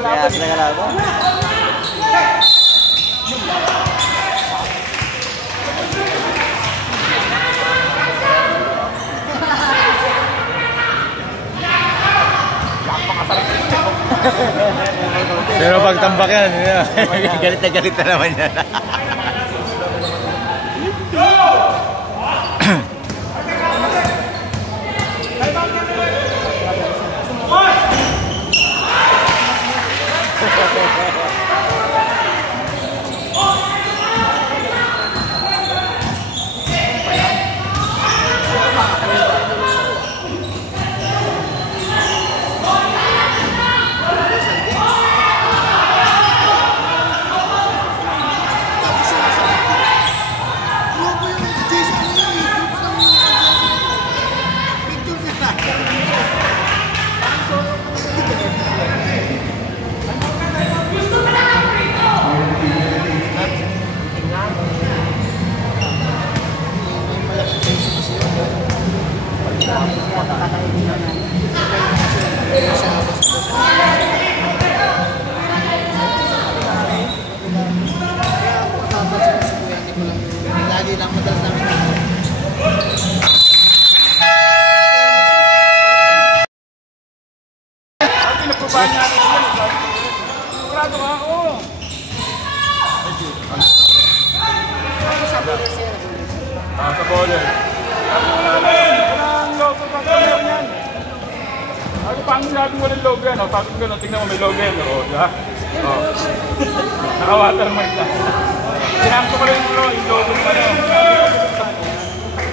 Kaya sila kalaban. Pero pag tambak yan, galit na naman yan. Lagi lang madalas namin. Pinagpubahan natin yan. Sigurado nga ako. Sa bowler. Walang logo pa meron yan. Ako pa ang sabi mo walang logo yan. Sabi ko gano'n, tingnan mo may logo yan. O, diba? Naka-watermark na. Sinamto ko lang yung logo ng ano.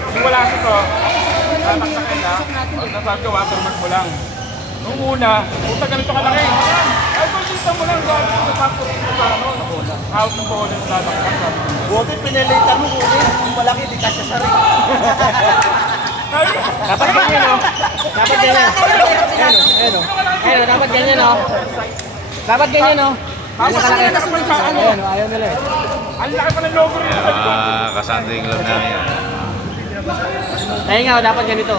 Kung wala ko to, tataktakin na. Nasabi ko, watermark mo lang. Nung una, puta ganito kalaki. Ay, kung dito mo lang, nasakto ko sa ano. Out ng bowler na tataktak. Buti pinalitan mo kunin. Kung malaki, di kasya sa rin. Dapat ganyan, no? Dapat ganyan. Ayun, dapat ganyan, no? Dapat ganyan, no? Tapos kalaki. Ayun, ayaw nila eh. Ang laki pa ng logo rin. Kasanding lang namin yan. Ayun nga, dapat ganito.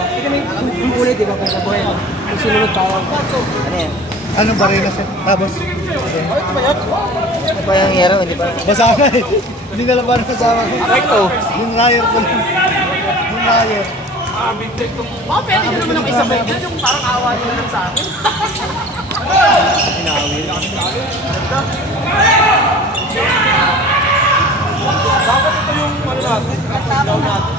Yung kulay, di ba? Kaya buhay, no? Yung sinunod pa ako. Ano yan? Anong barina siya? Tapos? Ano pa yung hero? Hindi pa. Basa na eh. Hindi na laban kasama ko. Recto. Yung ryer ko lang. Yung ryer. Big-tech itong... Oh, pwede nyo naman ang isabay dyan. Yung parang awa nyo lang sa akin. Sinawin. Bakit ito yung ano natin? Daw natin.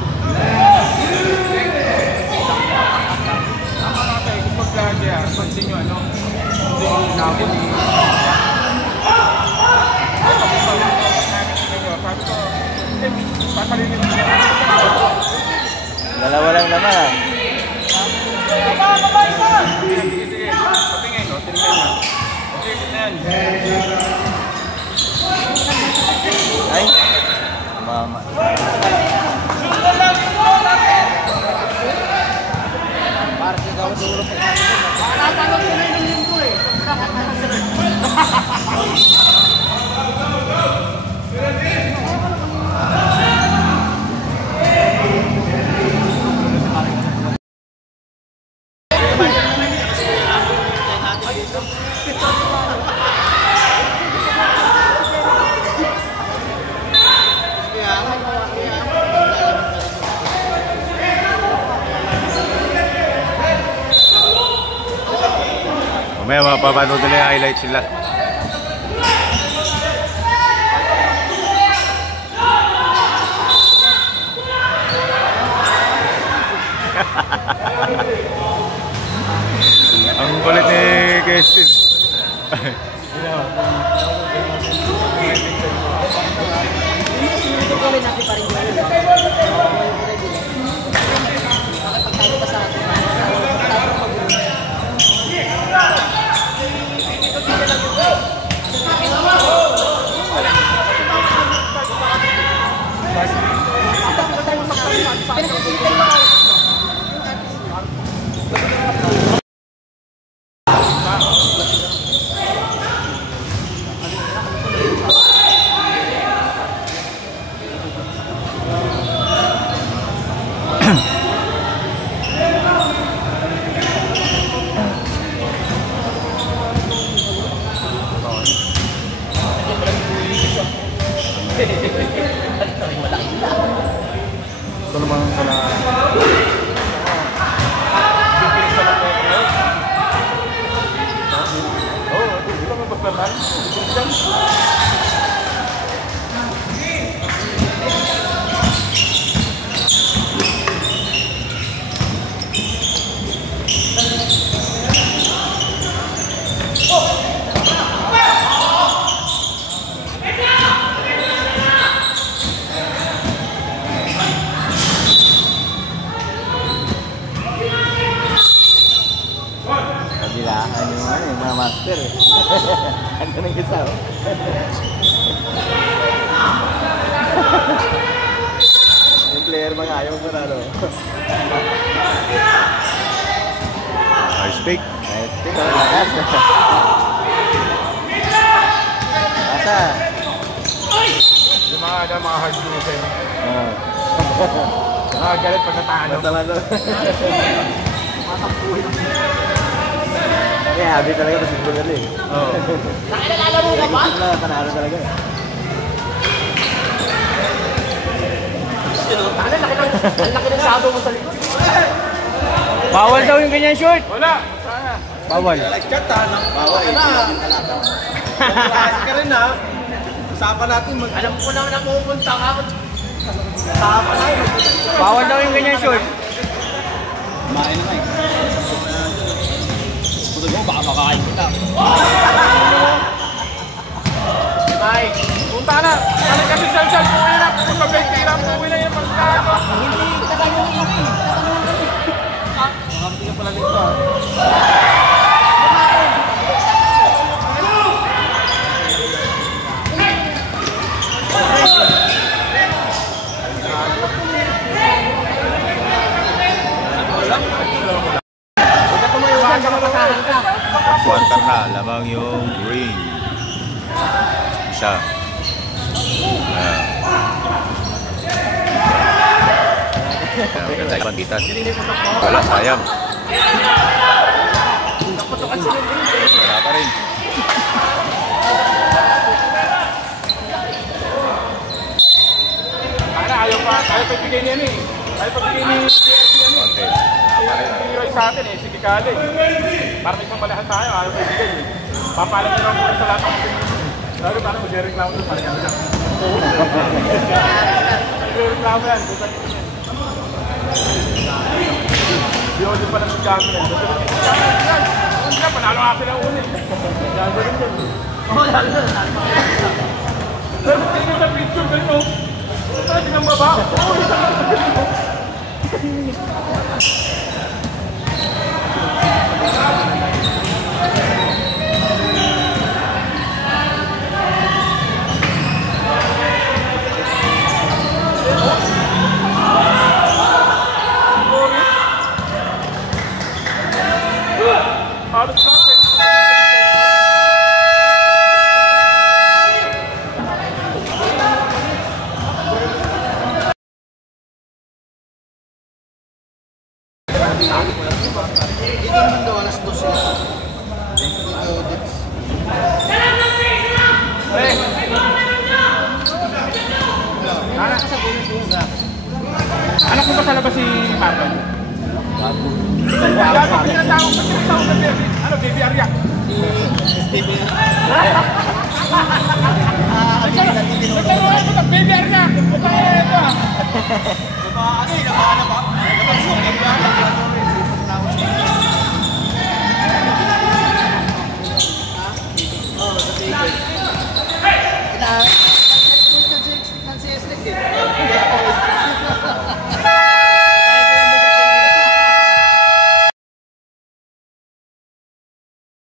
Tama natin, kung pagkagi yan, pansin nyo ano, hindi yung namin eh. Sabi ko, papalitin mo. Dalawa lang naman, ah. Sige. Patingin, o, tinignan nyo. Okay, ganyan. Ay, mama. Parang ikaw dulo pa. Nakapanood ko na yung linggo eh. May mapapanood nila yung highlights sila. Ang kulit ni Kestin. Ito naman sa na... Bibilis sa mga ngayon. Oo, hindi ka magpapalaman. Bibilis yan. Kabilaan yung ano, yung mga master eh. Ano nang isa oh. Yung player mga ayaw mo na ano. Nice pick. Nice pick. Asa? Yung mga hard user. Mga galit pag natalo. Tama to. Kaya habi talaga basketball ka eh. Oo. Nakilala mo ka ba? Panalo talaga eh. Ang laki ng sabo mo sa likod. Bawal daw yung ganyan short. Wala! Sana! Bawal. Bawal na. Klase ka rin ha. Usapan natin. Alam ko na pupunta ka. Usapan na yun. Bawal daw yung ganyan short. Kumain na eh. Putol mo, baka makakain kita. Mike! Punta na! Ano kasi sal-sal po na! Pagpapagtira po na yung pagkakato! Hindi, kita kayo ng ingin. Makapiti ka pala dito ah. Quarter na, lamang yung green. Isa. Maganda yung banditan. Wala, sayang. Wala pa rin. Ayaw pagbigay niya eh. Ayaw pagbigay ni PRP yan eh. Okay. Yung sa atin eh, sindikali. Para may isang malahan tayo, ayaw pagbigay eh. Papalag nyo lang muna sa lahat ng opinion. Lalo parang mag-reklamo doon, parang kami lang. Mag-reklamo yan, doon tayo yan. Di ako din pala ng gamit yan. Hindi na, panalo nga sila unin. Gagawin din yan. Oo, lalo na. Pero tingin sa picture, gano'n. Parang tingnan baba. Out of stock. Dito naman daw, alas 2 sila. Anak mo ba sa labas si Marlon? Gago, pinatawag sa baby. Ano, baby Arya? Nagkaroon mo sa baby Arya! Ito ah! Ano eh, nakahanap ba? Nakahanap ba?